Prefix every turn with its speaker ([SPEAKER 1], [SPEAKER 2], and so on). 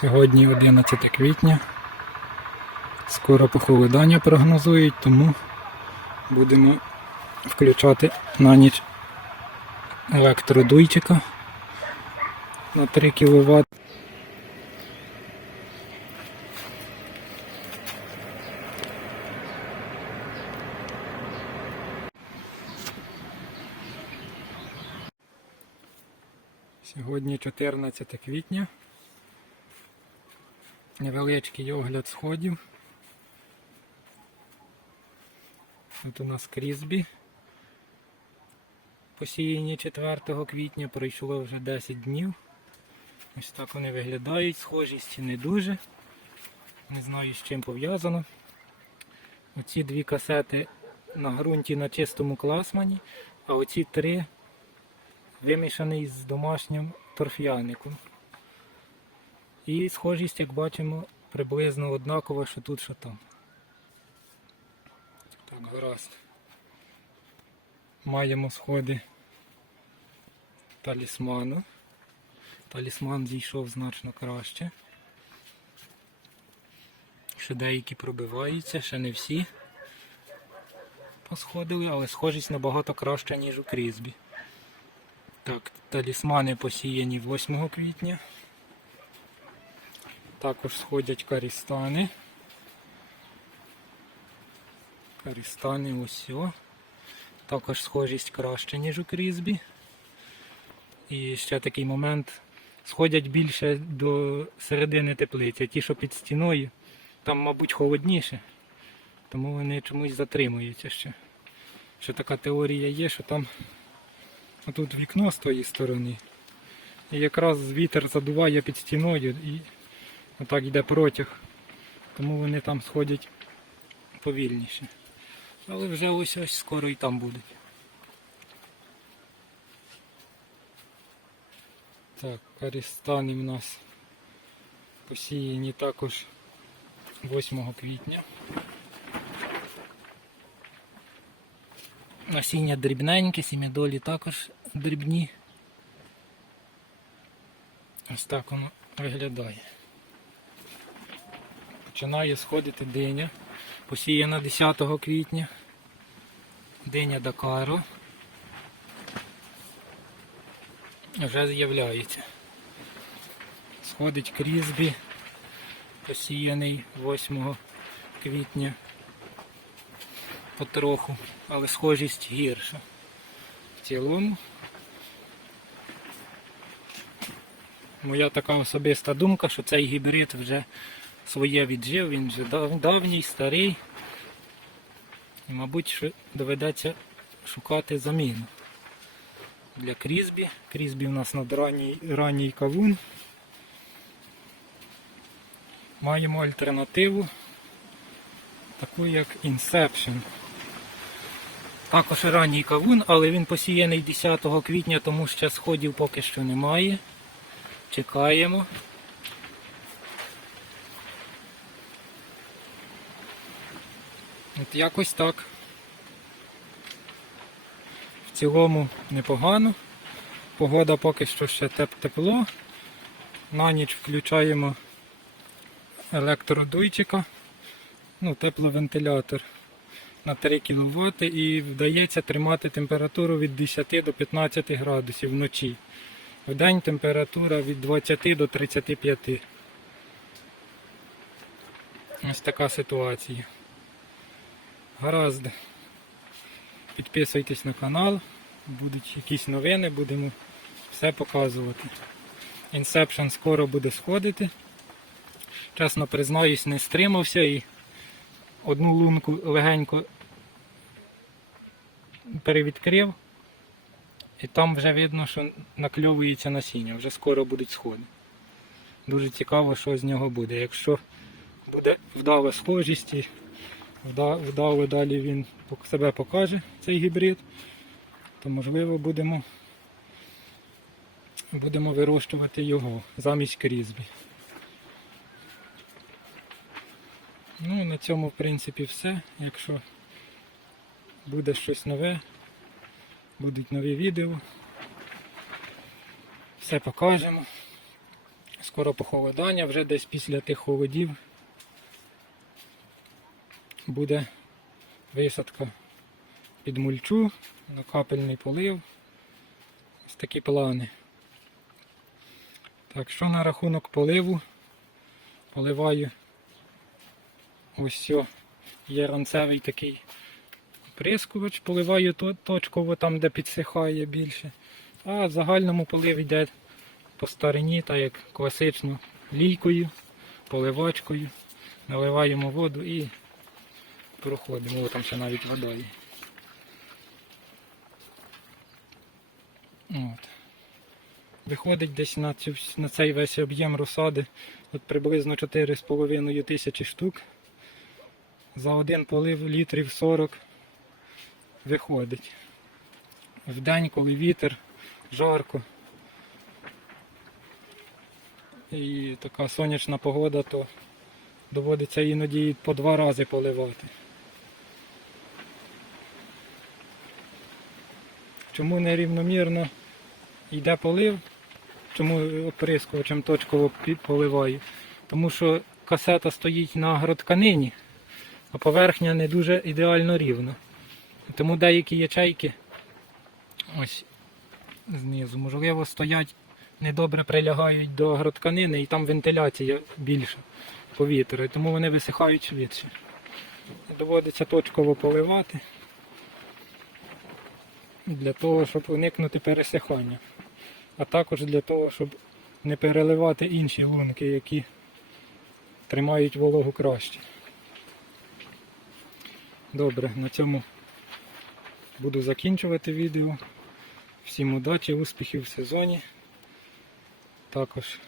[SPEAKER 1] Сьогодні 11 квітня. Скоро похолодання прогнозують, тому будемо включати на ніч електродуйчика на 3 кВт. Сьогодні 14 квітня. Невеличкий огляд сходів. Тут у нас крізбі. Посіяні 4 квітня, пройшло вже 10 днів. Ось так вони виглядають, схожість не дуже. Не знаю з чим пов'язано. Оці дві касети на ґрунті на чистому класмані, а оці три вимішаний з домашнім торф'яником. І схожість, як бачимо, приблизно однакова, що тут, що там. Так, гаразд. Маємо сходи талісману. Талісман зійшов значно краще. Ще деякі пробиваються, ще не всі посходили, але схожість набагато краща, ніж у крізбі. Так, талісмани посіяні 8 квітня. Також сходять карістани. Карістани ось. Також схожість краще, ніж у крізбі. І ще такий момент. Сходять більше до середини теплиці. Ті, що під стіною, там, мабуть, холодніше. Тому вони чомусь затримуються ще. Ще така теорія є, що там тут вікно з тої сторони. І якраз вітер задуває під стіною і отак йде протяг. Тому вони там сходять повільніше. Але вже ось ось скоро і там будуть. Так, карістани в нас посіяні також 8 квітня. Насіння дрібненьке, сім'ядолі також дрібні. Ось так воно виглядає. Починає сходити диня. Посіяна 10 квітня. Диня Дакару. Вже з'являється. Сходить крізбі, посіяний 8 квітня потроху, але схожість гірша. В цілому. Моя така особиста думка, що цей гібрид вже своє віджив, він вже давній, старий. І, мабуть, що доведеться шукати заміну для крізбі. Крізбі у нас надранній ранній кавун. Маємо альтернативу, таку як Inception. Також ранній кавун, але він посіяний 10 квітня, тому ще сходів поки що немає. Чекаємо. От якось так. В цілому непогано. Погода поки що ще теп тепло. На ніч включаємо електродуйчика, ну, тепловентилятор на 3 кВт і вдається тримати температуру від 10 до 15 градусів вночі. В день температура від 20 до 35. Ось така ситуація. Гаразд. Підписуйтесь на канал, будуть якісь новини, будемо все показувати. Inception скоро буде сходити. Чесно признаюсь, не стримався і одну лунку легенько перевідкрив. І там вже видно, що накльовується насіння, вже скоро будуть сходи. Дуже цікаво, що з нього буде. Якщо буде вдала схожість і вда- вдало далі він себе покаже, цей гібрид, то можливо будемо, будемо вирощувати його замість крізбі. Ну, на цьому в принципі все. Якщо буде щось нове, будуть нові відео. Все покажемо. Скоро похолодання, вже десь після тих холодів буде висадка під мульчу, на капельний полив. Ось такі плани. Так, що на рахунок поливу? Поливаю ось. Є ранцевий такий прискувач, поливаю точково там, де підсихає більше. А в загальному полив йде по старині, так як класично, лійкою, поливачкою. Наливаємо воду і проходимо. О, там ще навіть вода є. От. Виходить десь на, цю, на цей весь об'єм розсади от приблизно 4,5 тисячі штук. За один полив літрів 40 виходить. В день, коли вітер, жарко і така сонячна погода, то доводиться іноді по два рази поливати. Чому нерівномірно йде полив? Чому оприскувачем точково поливаю? Тому що касета стоїть на агротканині, а поверхня не дуже ідеально рівна. Тому деякі ячейки ось знизу, можливо, стоять недобре прилягають до агротканини і там вентиляція більша повітря, тому вони висихають швидше. Доводиться точково поливати для того, щоб уникнути пересихання, а також для того, щоб не переливати інші лунки, які тримають вологу краще. Добре, на цьому буду закінчувати відео. Всім удачі, успіхів в сезоні. Також